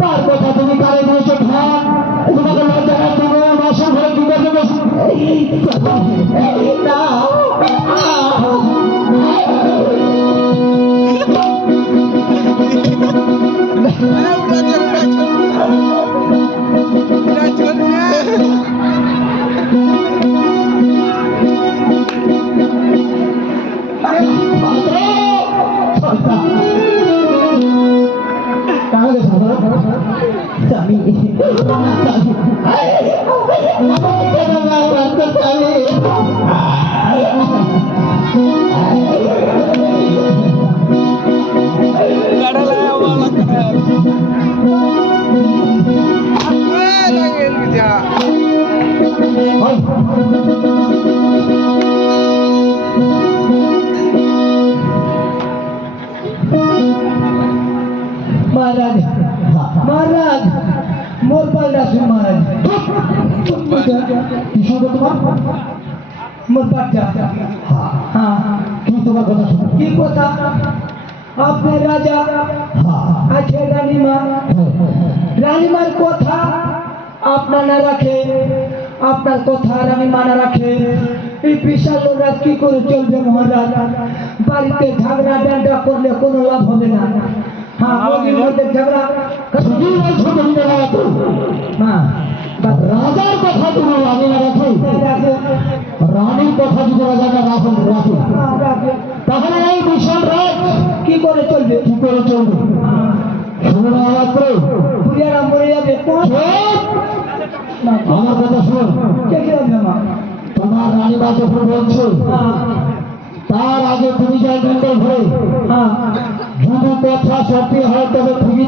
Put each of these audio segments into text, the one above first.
তার কথা তুমি কারে দিয়েছো ধ্যান তোমাকে লজ্জা না তুমি বাসর ঘরে কি করতে বসে महाराज महाराज मोर पालडा सुन महाराज मोर बाटा हाँ की तुम्हार कथा सुन की कथा अपने राजा আছে রানীমার কথা আপনার না রাখে আপনার কথা রানী মানা রাখে এই বিশাল রাত কি করে চলবে মহারাজ বাড়িতে ঝগড়া ডান্ডা করলে কোনো লাভ হবে না हाँ लोगों मध्य झगड़ा कभी नहीं छोड़ने वाला तू हाँ राजा को था तुम्हें रानी ना रखे रानी को था तुम्हें राजा का राफल रखे तहने नहीं विशाल राज की करे चलबे শুনুন আওয়াজ করে পুরিয়ারা মরে যাবে আমার কথা শুন কে কে হবে মা তোমার রানী বা যখন বলছো তার আগে তুমি যাই মেন্ডল ঘরে যদি কথা সত্যি হয় তবে তুমি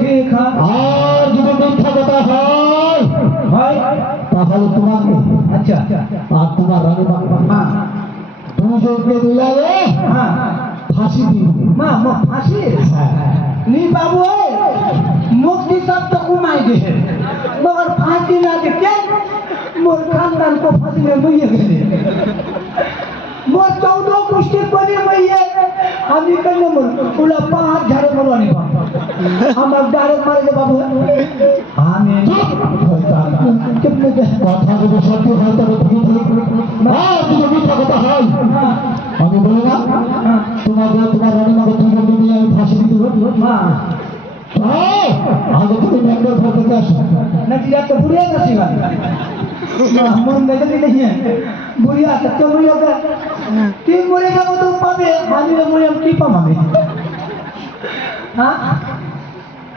ঠিক আর যদি মিথ্যা কথা হয় তাহলে তোমাকে আচ্ছা আর তোমার রানী মা দুজনকে মিলাবে ফাঁসি দিবে মা ফাঁসি नी बाबू मुक्ति सब तो घुमाई दे मगर फांसी ना दे क्या मोर खानदान को फांसी में मुझे गए मोर 14 कुश्ती बने मुझे हम ही करने मोर उला 5 झाड़े मरवाने का हम अब डायरेक्ट मारे के बाबू हमें कितने কথা যদি সত্যি হয় তবে ঠিক আর যদি মিথ্যা কথা হয় আমি বলি না তোমার রানী মাকে দুজন মিলে আমি ফাঁসি দিতে হবে আগে তুমি মেন্ডল ঘর থেকে আসো নাকি যাতে বুড়িয়া গেছি मन में नहीं है बुढ़िया सत्य बुढ़िया का तीन बोले का वो तो पावे हानि में मुझे की पामा में हाँ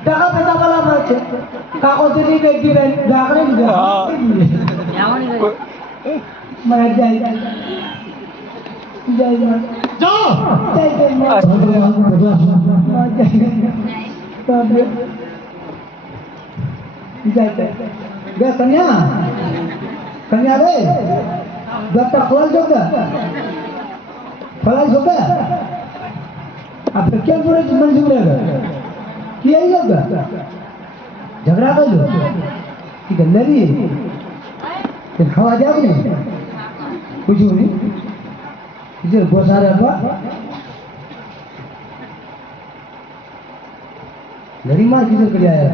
টাকা পয়সা वाला মারছে কাগজ যদি বেগ দিবেন জাগরে দিবেন এমনই মার যাই যাই মার যাও যাই যাই মার তবে যাই গে কন্যা कन्या रे जब तक खोल जोगा खोला जोगा अब क्या बोले मंजूर है किया ही होगा झगड़ा कर लो कि गंदगी फिर खावा जाओगे नहीं कुछ नहीं इसे गोसा रहा लड़ी मार किधर कर आया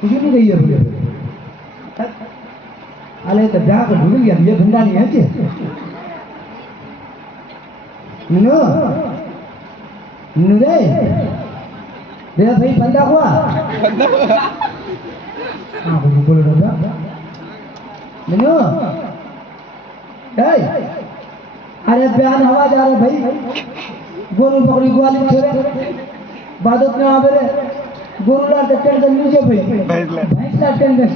कुछ नहीं गई है बोले आले तो जाकर ढूंढ लिया ये भंडा नहीं है जी नो रे भाई बंदा हुआ বলে দাদা मिलो अरे बयान हवा जा रहे भाई गोरू पकड़ी ग्वाली छोड़े बादत में आवे गोरू ला टेंशन नीचे भाई भैंस ला टेंशन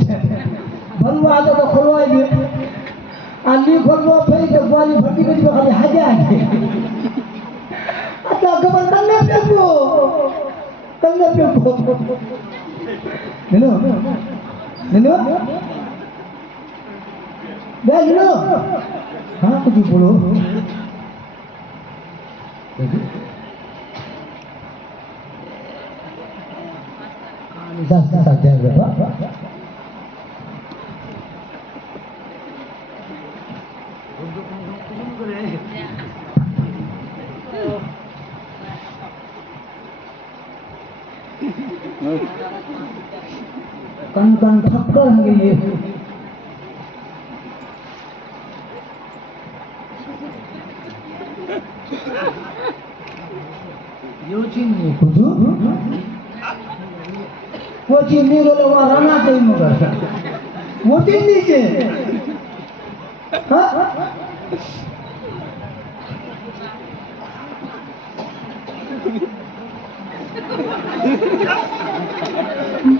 भरुआ आते तो खोलवाई भी आली खोलवा भाई तो ग्वाली भट्टी में जो खाली हाजे आके अच्छा गबर तन्ने पे मिलो मिलो हाँ कुछ बोलो साथ कन ठक्कर होंगे ये चीनी कुछ वो चीनी को लोग राना कहीं मगर वो चीनी के हाँ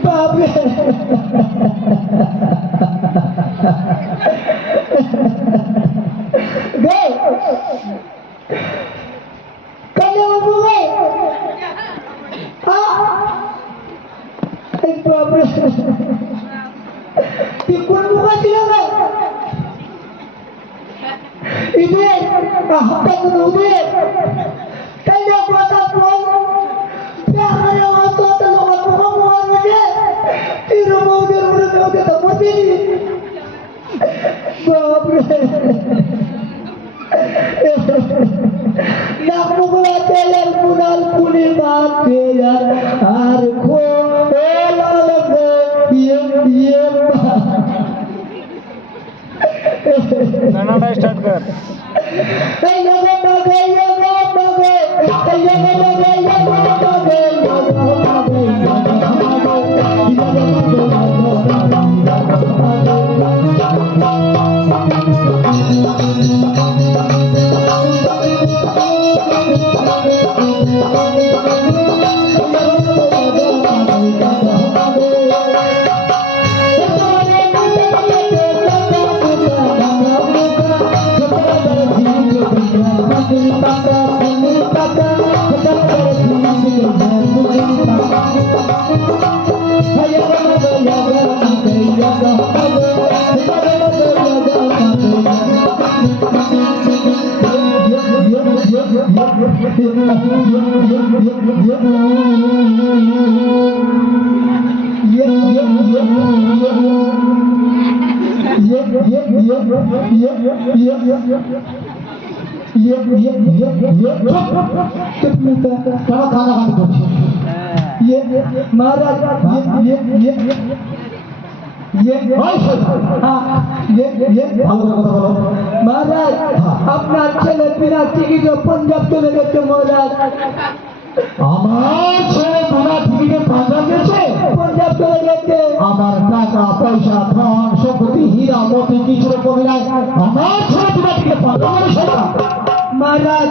बाप रे गए तिकुन मुका दिला इथे हप्त्यातून उभे काही कोणता कोण त्यामध्ये वाचतो तर लोक मुका म्हणजे ती रमवते तर मोठी बापरे नाक मुगला तेल पुनाल पुली मारते यार आर खो नाना स्टार्ट कर महाराज अपना ছেলে বিনা টিকিটে পাঞ্জাব চলে গেছে মহারাজ আমার ছেলে বিনা টিকিটে পাঞ্জাব গেছে পাঞ্জাব চলে গেছে আমার টাকা পয়সা ধন সম্পত্তি হীরা মতি কিছু কমে নাই আমার ছেলে বিনা টিকিটে পাঞ্জাব গেছে महाराज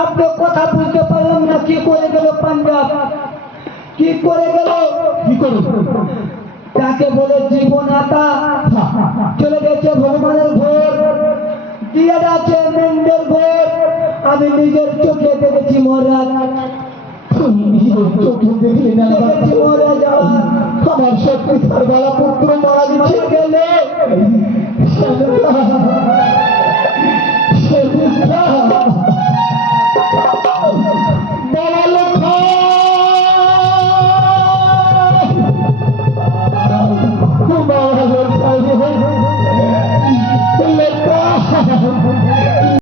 আপনি কথা বুঝতে পারলাম না কি করে গেল পাঞ্জাব কি করে গেল তাকে বলে জীবনাতা চলে গেছে ভগবানের ঘর দিয়ে আছে মেন্ডের ঘর আমি নিজের চোখে দেখেছি মহারাজ চোখে দেখলে না দেখেছি মহারাজ আমার সত্যি তার বালা পুত্র মারা গেছে গেলে